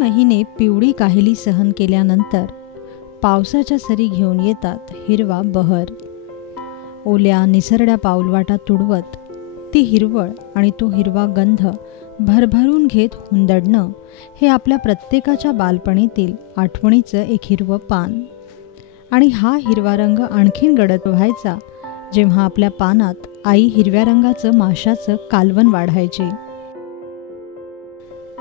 महिने पिवळी काहिली सहन केल्यानंतर पावसाच्या सरी घेऊन येतात हिरवा बहर. ओल्या निसरड्या पाऊलवाटा तुडवत ती हिरवळ आणि तो हिरवा गंध भरभरून घेत हुंदडणं हे आपल्या प्रत्येकाच्या बालपणीतील आठवणीचं एक हिरवं पान. आणि हा हिरवा रंग आणखीन गडद व्हायचा जेव्हा आपल्या पानात आई हिरव्या रंगाचं माशाचं कालवण वाढायची.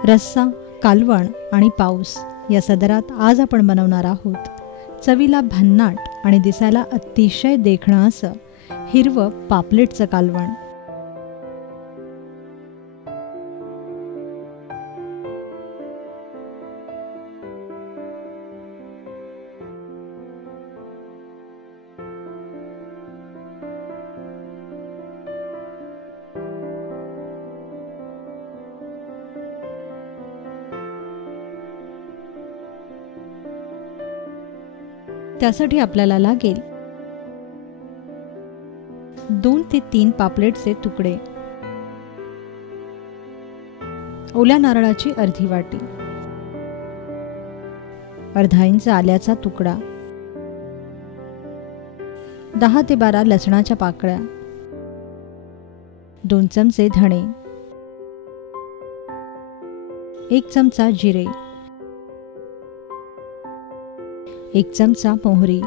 रस्सा, कालवण आणि पाऊस या सदरात आज आपण बनवणार आहोत चवीला भन्नाट आणि दिसायला अतिशय देखणं असं हिरवं पापलेटचं कालवण. त्यासाठी आपल्याला लागेल 2 ते 3 पापलेटचे तुकडे, ओल्या नारळाची अर्धी वाटी, अर्धा इंच आल्याचा तुकडा, 10 ते 12 लसणाच्या पाकळ्या, 2 चमचे धणे, 1 चमचा जिरे, 1 चमचा मोहरी,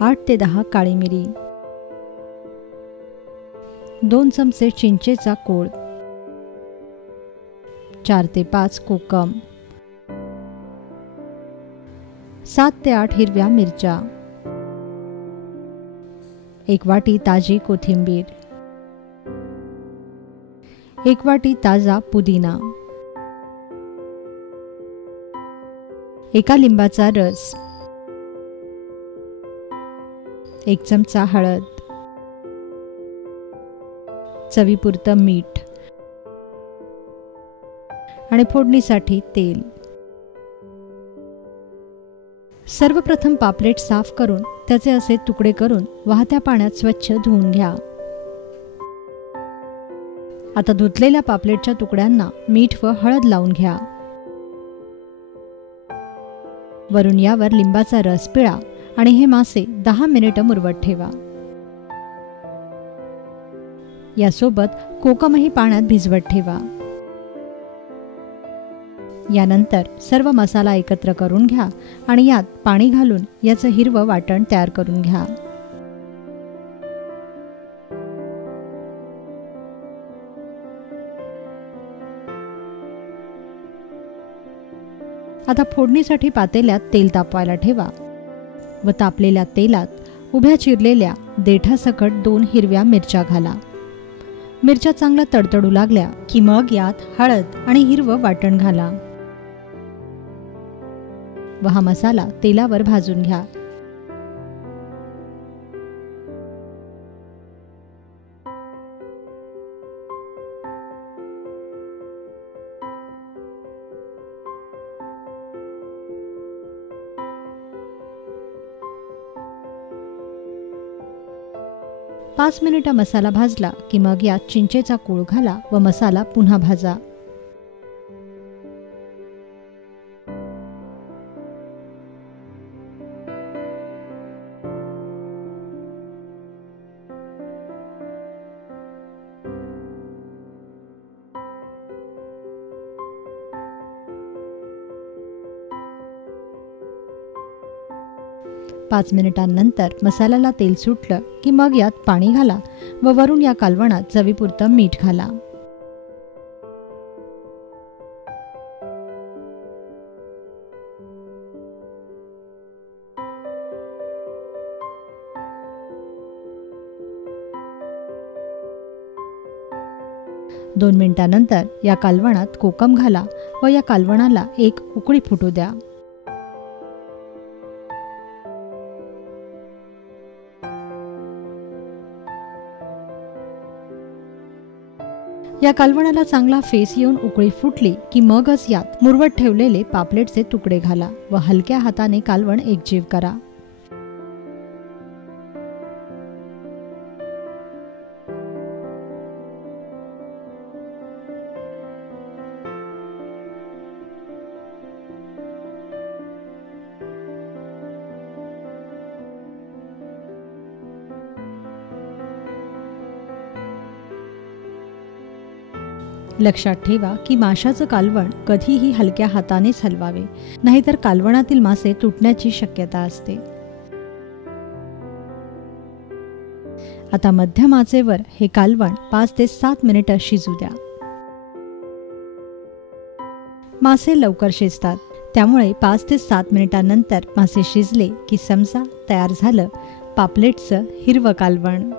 8 ते 10 काळी मिरी, 2 चमचे चिंचेचा कोळ, 4 ते 5 कोकम, 7 ते 8 हिरव्या मिरच्या, 1 वाटी ताजी कोथिंबीर, 1 वाटी ताजा पुदिना, 1 लिंबाचा रस, 1 चमचा हळद, चवीपुरतं मीठ आणि फोडणीसाठी तेल. सर्वप्रथम पापलेट साफ करून त्याचे असे तुकडे करून वाहत्या पाण्यात स्वच्छ धुवून घ्या. आता धुतलेल्या पापलेटच्या तुकड्यांना मीठ व हळद लावून घ्या. वरून यावर लिंबाचा रस पिळा आणि हे मासे 10 मिनिटं मुरवत ठेवा. यासोबत कोकमही पाण्यात भिजवत ठेवा. यानंतर सर्व मसाला एकत्र करून घ्या आणि यात पाणी घालून याचं हिरवं वाटण तयार करून घ्या. आता फोडणीसाठी पातेल्यात तेल तापवायला ठेवा व तापलेल्या तेलात उभ्या चिरलेल्या देठासकट 2 हिरव्या मिरच्या घाला. मिरच्या चांगल्या तडतडू लागल्या की मग यात हळद आणि हिरवं वाटण घाला व हा मसाला तेलावर भाजून घ्या. पाच मिनिटं मसाला भाजला की मग यात चिंचेचा कोळ घाला व मसाला पुन्हा भाजा. पाच मिनिटांनंतर मसाल्याला तेल सुटलं की मग यात पाणी घाला व वरून या कालवणात चवीपुरतं मीठ घाला. दोन मिनिटांनंतर या कालवणात कोकम घाला व या कालवणाला एक उकळी फुटू द्या. या कालवणाला चांगला फेस येऊन उकळी फुटली की मगच यात मुरवत ठेवलेले पापलेटचे तुकडे घाला व हलक्या हाताने कालवण एकजीव करा. लक्षात ठेवा की माशाचं कालवण कधीही हलक्या हातानेच हलवावे, नाहीतर कालवणातील मासे तुटण्याची शक्यता असते. आता मध्यम आचेवर हे कालवण 5 ते 7 मिनिटं शिजू द्या. मासे लवकर शिजतात, त्यामुळे 5 ते 7 मिनिटांनंतर मासे शिजले की समजा तयार झालं पापलेटचं हिरवं कालवण.